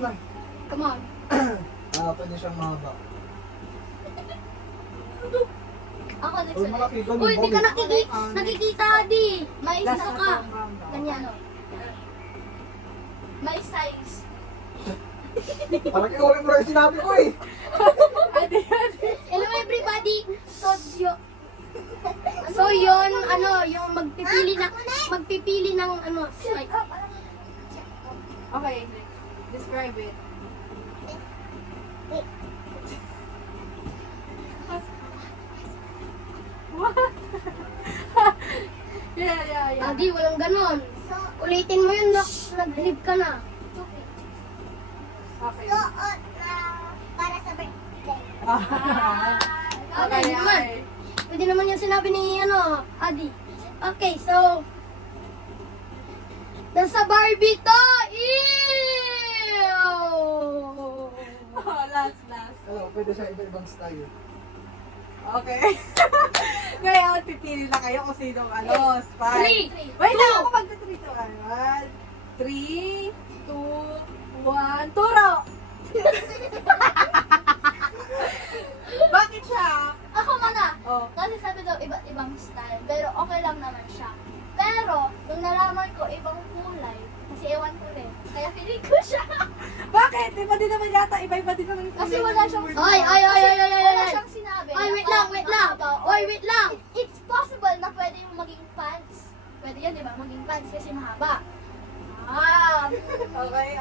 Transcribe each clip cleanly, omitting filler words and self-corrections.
na. Come on. Pwede siyang mahaba. Ako next Huwag ulit. malaki, ganun, Uy, di ka Bobby. nakikita, di. May isa Last ka. round, round. Ganyan. May size. Parang ikaw rin mo rin sinabi ko eh. Hello everybody. So yun, ano, yung magpipili ng ano, size. Okay, describe it. What? Yeah. Adi, walang ganon. Ulitin mo yun, nag-leave ka na. Okay. Para sa birthday. Okay, naman. Pwede naman yung sinabi ni, ano, Adi. Okay, so, nasa Barbie to! Ew! Oh, last. Hello, pwede siya iba-ibang style. Okay. Ngayon, pipili na kayo kung sino ano, spy. Three, Wait lang, two. ako magta-3 to. 1, 3, 2, 1, turo! Bakit siya? Ako muna. Oh. Kasi sabi daw, iba't ibang style. Pero okay lang naman siya. Pero, nung nalaman ko, ibang kulay. Kasi ewan ko rin. Kaya feeling ko siya. Bakit? Iba din naman yata, iba din naman yung Kasi kulay wala ng siyang word. Wala siyang sinabi. Ay, wait lang. Wait lang. It's possible na pwede yung maging pants. Pwede yan, di ba? Maging pants kasi mahaba. Okay.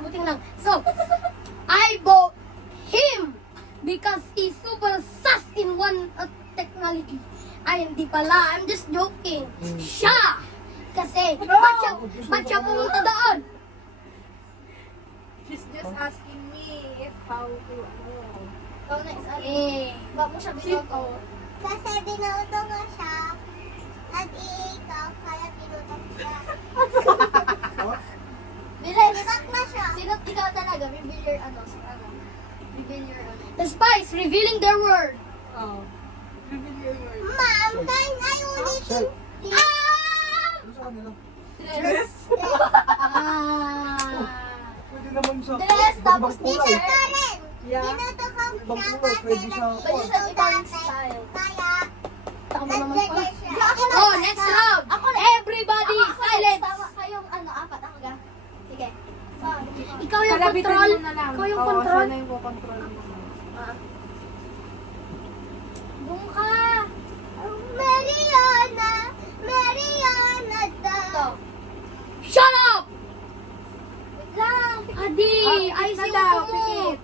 Buting lang. So, I vote him because he's super sus in one technology. Ay, hindi pala. I'm just joking. Siya! Kasi, ba't siya pumunta doon? She's just asking me if how to, Ikaw next, Ali. Ba't mo siya binoto? Kasi binuto ko siya. At ikaw, kaya binuto ko siya. Bilis! Binuto na siya. Sino ikaw talaga? Reveal your Reveal your The spies revealing their word. Oh. Reveal your word. Ma'am, kaya ay ulitin. Ano sa kanila? Dress. Pwede naman siya. Dress, tapos Ibang kulay. t-shirt. Karen, Yeah. binuto ko Ibang siya kulay, kasi pwede siya. Pwede siya ibang style. Kaya, Tama naman nag-letter pa. siya. Oh, next round. Everybody, silence. Tama kayong apat. Ako ga. Sige. Ikaw yung Kalabitin control. mo na lang. Ikaw yung Oo, control. siya na yung control mo. Doon ka. Mariana daw. Ito. Shut up! Wait lang. Adi, Oh, ayos na yung daw, upo mo. pikit.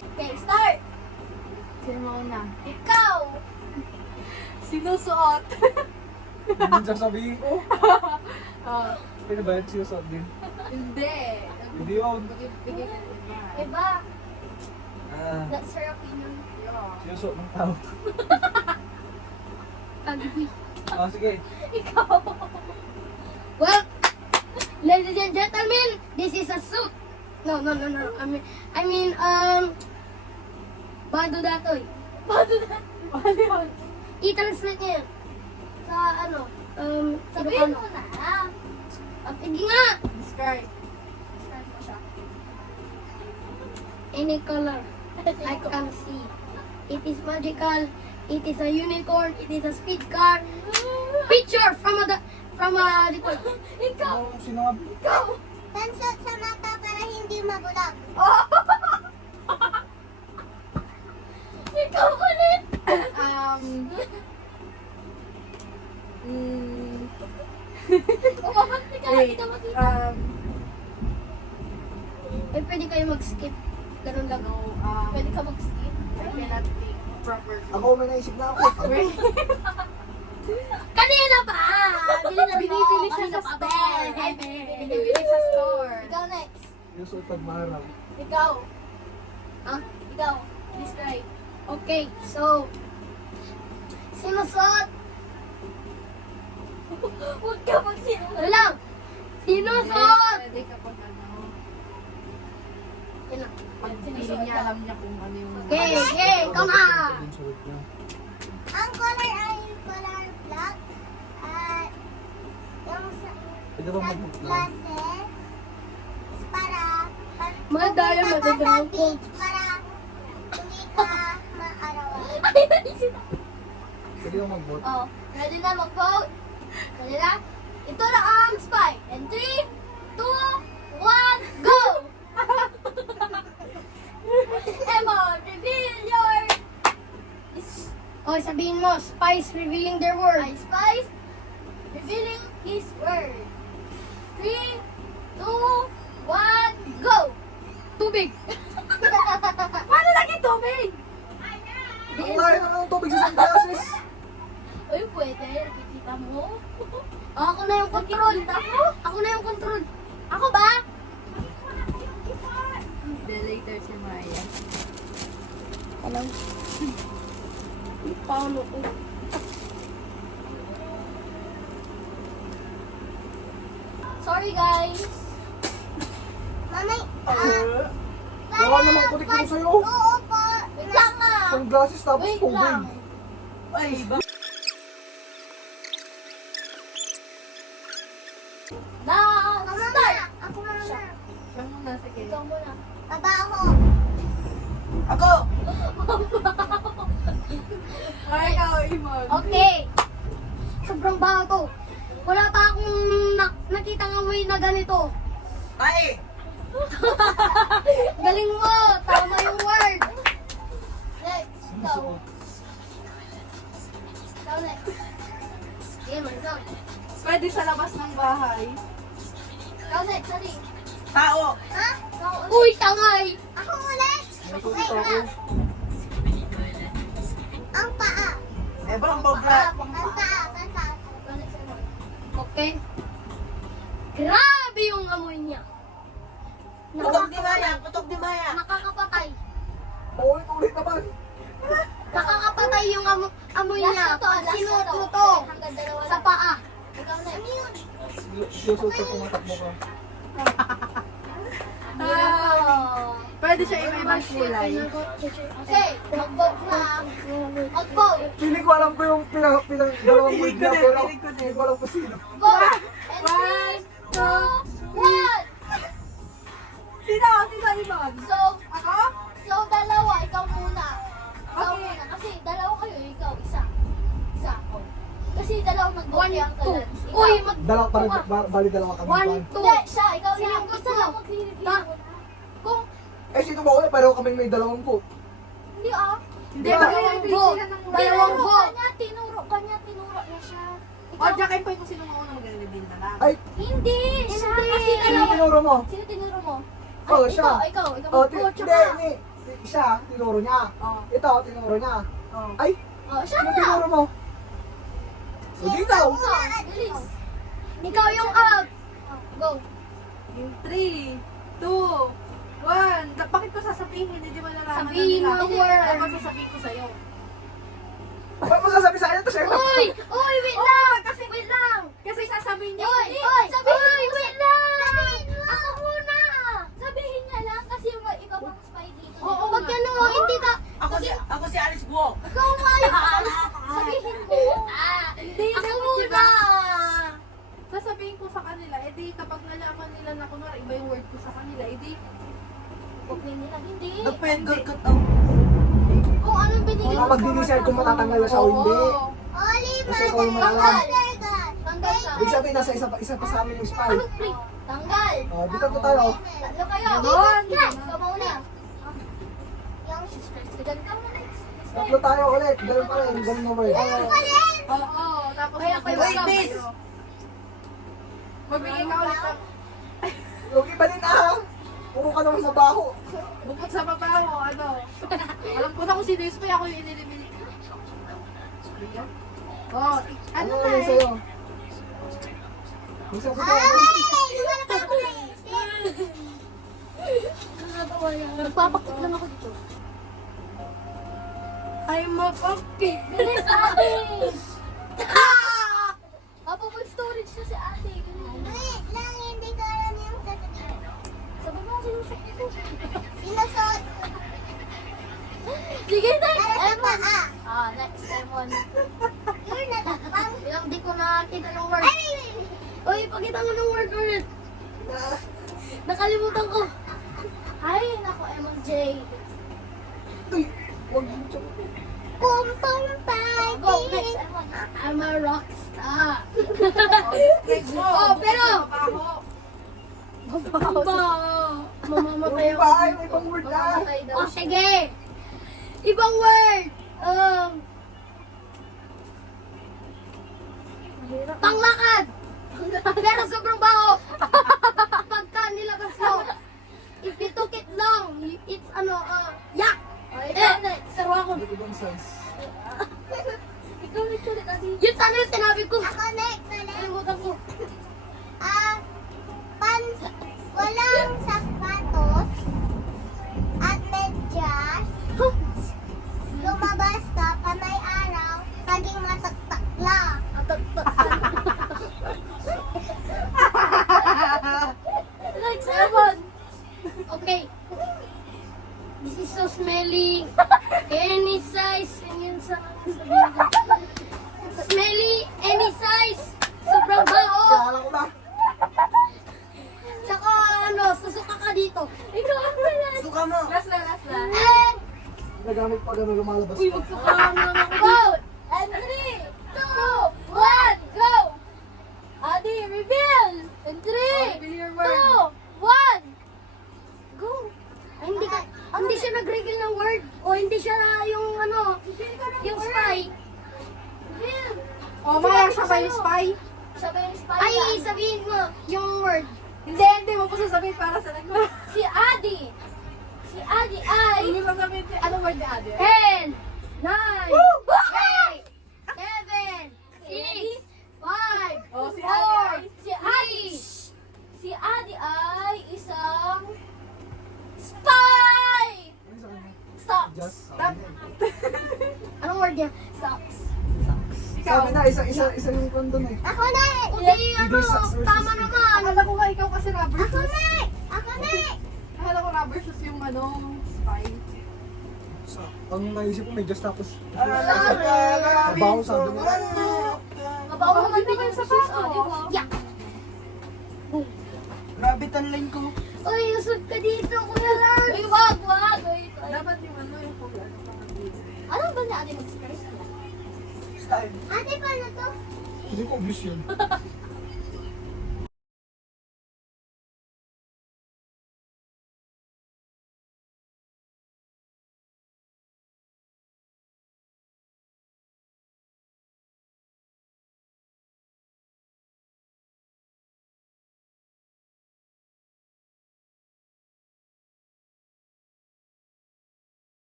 Okay, start. Sino una? Ikaw. Sinusuot. Hindi sasabihin ko. Oh, Pwede ba yan sinusot din? hindi. Hindi yun. Bigay ka niya. Iba. That's her opinion. Sinusot ng tao. Ugly. Sige. Ikaw. Well, ladies and gentlemen, this is a suit. No. I mean, Bado datoy. Bado datoy. Ano yun? I-translate niya yun. Sa ano, sabihin mo na. Sige nga. Describe. Start mo siya. Any color I can see. It is magical. It is a unicorn. It is a speed car. Picture from a Ikaw. Ano sinabi? Ikaw. Pansot sa mata para hindi mabulag. Ikaw ulit. Wait. Pwede kayo mag-skip. Ganun lang. No, Pwede ka mag-skip. I cannot think properly. Ako may naisip na ako. Kanina pa! Binibili siya sa store. Binibili sa store. Ikaw next. Sinusot pag maharaw. Ikaw. Ikaw. Describe. Okay, so, sinusot. Huwag ka magsinusot. Wala lang. Sinusot. Pwede kapag ano, Yan lang. pag feeling niya alam niya kung ano yung... Okay, Ikaw na! Ang color ay color black. At yung Pwede ba mag-book na? glasses para Madaya, pupunta ka sa madadala ko. beach para hindi ka maarawan. Pwede ba mag-book? Oh, ready na mag-vote? Ready na? Ito na ang spy. And 3, 2, 1, go! Emma, reveal your... Oh, sabihin mo, spies revealing their word. Spies revealing his word. 3, 2, 1, go! Tubig! Paano naging tubig? Ang layo na ng tubig sa sunglasses. Uy, pwede. Nakikita mo. Ako na yung control. Ako na yung control. Ako ba? The later si Maya. Alam. Paano ko? Sorry guys. Mamay, Wala namang kutik ko sa'yo. oo po. Wait lang nga. Sunglasses tapos Wait tubig. lang. Ay, ba? Na, Ako start. muna. Ako muna. Siya muna, sige. Ikaw muna. Mabaho. Ako! Ay, ikaw, Imon. Okay. Sobrang baho to. Wala pa akong nakita ng amoy na ganito. Ay! Galing mo. Tama yung word. Next. Go. Go next. Sige, mag-go. Pwede sa labas ng bahay. Go next. Sorry. Tao! Ha? Uy, tangay. Ako ulit. May Wait kutik ako. lang. Ang paa. Eh ba ang bobra? Ang paa. Ang paa. Go next. Okay. Grabe yung amoy niya. Putok di Maya! Putok di Maya! Nakakapatay. Paulit-ulit naman. Nakakapatay yung amoy niya. Pag sinuot mo to sa paa. Ikaw na. Ano yun? Susot ka tumatakbo ka. Pwede siya iba-ibang kulay. Okay, mag-vote na. Mag-vote. Feeling ko alam ko yung dalawang word niya, pero Feeling ko din. hindi ko alam kung sino. Vote. And 3, 2, 1. Sino? Sino, Imon? So, Ako? dalawa. Ikaw muna. Ikaw Okay. muna. Kasi dalawa kayo. Ikaw, isa. Isa ako. Kasi dalawang mag-vote yung kalans. Uy, Dalawa, bali dalawa kami. 1, 2. Hindi, siya. Ikaw na. Gusto mo mag-review. Kung, Eh, sino ba ulit? Pero kami may dalawang vote. hindi ah. Hindi, Wala. mag-reveal sila ng Dalawang word. vote. Tinuro na siya. O, Jack and Poy kung sino mauna mag-reveal na lang. Ay, Hindi, siya. Kasi sino dalawa. tinuro mo? Sino tinuro mo? Oh, Ay, siya. Ikaw Oh, mag-vote hindi, siya. hindi. Siya, tinuro niya. Oh. Ito, tinuro niya. Oh. Ay, Oh, siya sino na. tinuro mo? Hindi ikaw. Ikaw, bilis. Ikaw yung out. Go. In 3, 2, 1. Bakit ko sasabihin? Hindi mo nalaman Sabihin na mo nila. yung word. Dapat sasabihin ko sa'yo. Ba't mo sasabi sa akin ito siya? Uy! Uy, wait Oo, lang! kasi- Wait lang! Kasi sasabihin niya. Uy! Uy! Sabihin mo! Wait lang! Ako muna! Sabihin niya lang kasi may iba pang spy dito. Oo Pag nga. ano, hindi ka... Ako si Alice Buo. Ikaw nga yung... Sabihin mo! Hindi, Ako dapat muna! diba? Sasabihin ko sa kanila, edi kapag nalaman nila na kunwari iba yung word ko sa kanila, edi Okay nila, hindi. Depende ka Kung anong binigay Wala mag-decide kung matatanggal na siya o hindi. Oli, Kasi ikaw yung mother. malaman. Tanggal ka. Ibig sabihin, nasa isa pa sa amin yung spy. Anong free? Tanggal. Oh, dito po tayo. Tatlo kayo. Ganon. Yes! Ikaw mauna. Yung Ganun ka muna. Tatlo tayo ulit. Ganun pa rin. Ganun na word. oo, tapos Kaya kayo Wait, mag- miss! Magbigay ka ulit ng Yung iba din ah. Puro ka naman mabaho. bukod sa babaho, ano. Alam ko na kung sino yung spy, ako yung ineliminate. Oh, ano na yun eh. sa'yo? Isa ko tayo. Nagpapakit lang ako dito. I'm a puppy. Bilis ate! Apo, full storage na si ate. Wait lang, hindi ko alam yung sasabihin. Sabi mo, sinusok ko. Sinusot. Sige, next, Para sa Emon. paa. Ah, next, Emon. You're natakpang. Ilang di ko nakakita ng word. Ay! Uy, pakita mo ng word ulit. Nakalimutan ko. Ay, nako, Emon J. Uy, wag mo siya. Kumpong Go, next, party. Emon. I'm a rock star. Next mo. Oh, pero... Mabaho. Ba, mamamatay Uy, ako. ba? May ibang word na. Mamamatay daw. Oh, sige. Ibang word. Panglakad. Pero sobrang baho. Pagka nilabas mo, if you took it long, it's yak. Sarwa ko. Ibang sense. Ikaw ulit, Adi. Yun sana yung sinabi ko. Ako next. Nalimutan ko. Walang sapatos at medyas. Lumabas ka, panay araw, saging mataktakla. Like seven. Okay. This is so smelly. Any size. Yun sa smelly, any size. Sobrang baho. Kala ko na. Tsaka susuka ka dito. Ikaw ang pala. Suka mo. Last na. And, Nagamit pa gano'n lumalabas. uy, magsuka lang ako. Go! And 3, 2, 1, go! Adi, reveal! And 3, Reveal your 2, word. 1, go! Ay, hindi siya nag-reveal ng word. O hindi siya yung yung spy. Reveal! Oh, Maya, siya ba yung spy? Siya ba yung spy? Ay, sabihin mo yung word. Hindi mo po sasabihin para sa nagmo. Si Adi. Si Adi ay Hindi mo sasabihin, anong word ni Ate? 10, 9, 8, 7, 6, 5, Oh, si 4, Adi. si Adi ay isang spy! Ano sa kanya? Socks. Just. Anong word niya? Socks. Sabi na, isa yung kondon eh. Ako na! Hindi, Either socks versus tama shoes. naman. Akala ko nga ikaw kasi rubber Ako shoes. na! Ako na! Akala ko rubber shoes yung spy. Ang naisip ko may just tapos. Sorry. Mabaho sabi mo. Mabaho naman din yung sapatos. Di ba? Yeah. Rabbit ang line ko. Uy, usod ka dito, Kuya Lars. Uy, wag. Uy, Dapat yung yung kung ano ba niya ate mag-skirt? Style. Ate, paano to? Hindi ko obvious yun.